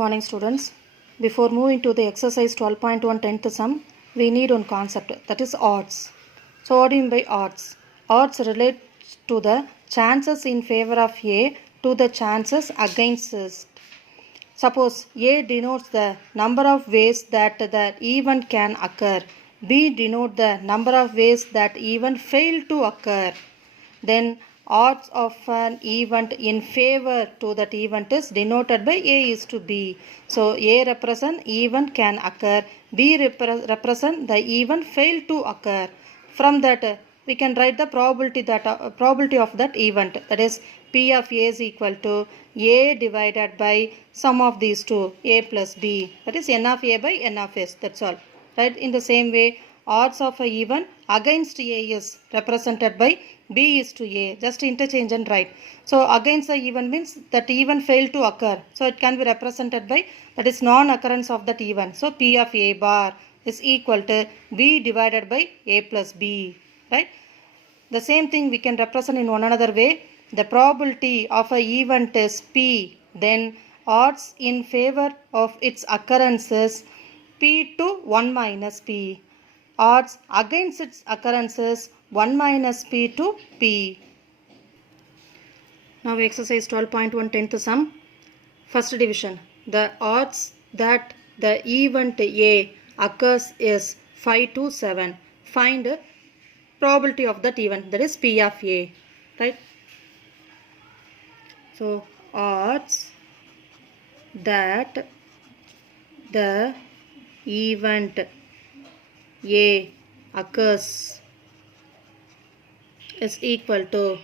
Morning students. Before moving to the exercise 12.1 10th sum, we need one concept, that is odds. So what do you mean by odds? Odds relate to the chances in favor of A to the chances against it. Suppose A denotes the number of ways that the event can occur. B denotes the number of ways that event fail to occur. Then odds of an event in favor to that event is denoted by A is to B. So A represent event can occur, B represent the event fail to occur. From that we can write the probability of that event, that is P of A is equal to A divided by sum of these two, A plus B, that is N of A by N of S, that's all. Right? In the same way, odds of a event against A is represented by B is to A. Just interchange and write. So against the event means that event failed to occur. So it can be represented by, that is non-occurrence of that event. So P of A bar is equal to B divided by A plus B. Right? The same thing we can represent in one another way. The probability of an event is P. Then odds in favor of its occurrence is P to 1 minus P. Odds against its occurrences 1 minus P to P. Now we exercise 12.1 10th sum. First division. The odds that the event A occurs is 5 to 7. Find probability of that event, that is P of A. Right? So odds that the event A occurs is equal to,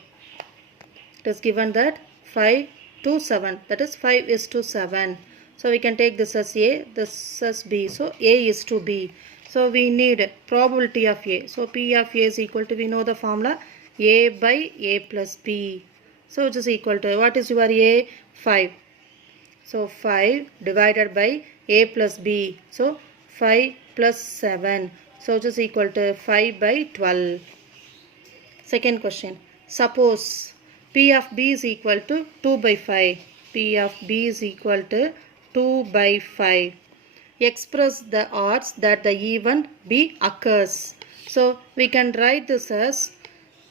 it is given that 5 to 7, that is 5 is to 7. So we can take this as A, this as B. So A is to B. So we need probability of A. So P of A is equal to, we know the formula, A by A plus B. So which is equal to, what is your A? 5. So 5 divided by A plus B. So 5 plus 7. So which is equal to 5 by 12. Second question. Suppose P of B is equal to 2 by 5. P of B is equal to 2 by 5. Express the odds that the event B occurs. So we can write this as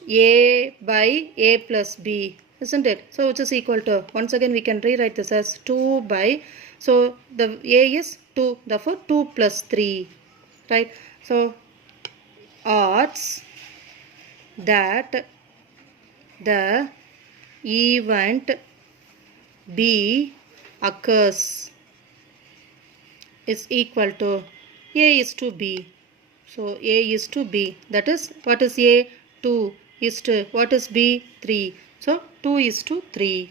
A by A plus B, isn't it? So which is equal to, once again we can rewrite this as 2 by, so the A is 2, therefore 2 plus 3. Right? So odds that the event B occurs is equal to, A is to B. So A is to B. That is, what is A? 2 is to, what is B? 3. So 2 is to 3.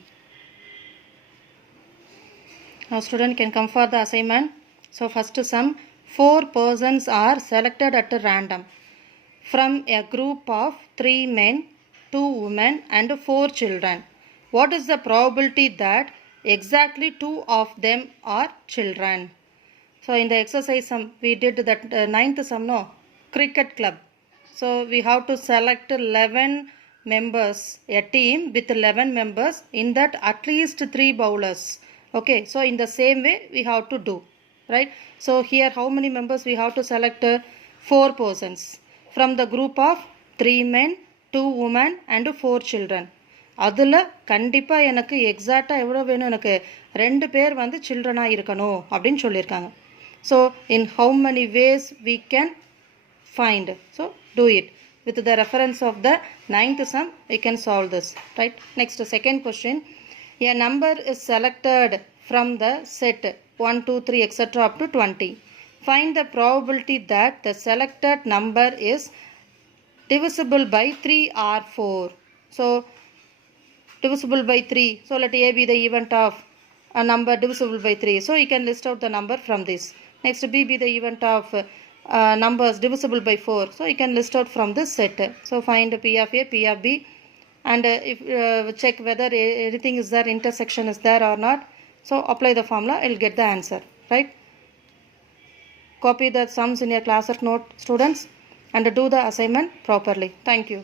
Now student can come for the assignment. So first sum, 4 persons are selected at random from a group of 3 men, 2 women and 4 children. What is the probability that exactly 2 of them are children? So in the exercise sum, we did that 9th sum, no? Cricket club. So we have to select 11 members, a team with 11 members, in that at least 3 bowlers. Okay, so in the same way we have to do. Right? So here how many members we have to select? 4 persons from the group of 3 men, 2 women and 4 children. அதில் கண்டிப்பாக எனக்கு எக்ஸாக்டாக எவ்வளோ வேணும், எனக்கு 2 பேர் வந்து சில்ட்ரனாக இருக்கணும் அப்படின்னு சொல்லியிருக்காங்க. So in how many ways we can find? So do it. With the reference of the 9th sum, we can solve this. Right? Next, second question. A number is selected from the set 1, 2, 3, etc. up to 20. Find the probability that the selected number is divisible by 3 or 4. So divisible by 3. So let A be the event of a number divisible by 3. So you can list out the number from this. Next, B be the event of numbers divisible by 4. So you can list out from this set. So find P of A, P of B, and if check whether anything is there, intersection is there or not. So apply the formula, you'll get the answer. Right? Copy the sums in your class note, students, and do the assignment properly. Thank you.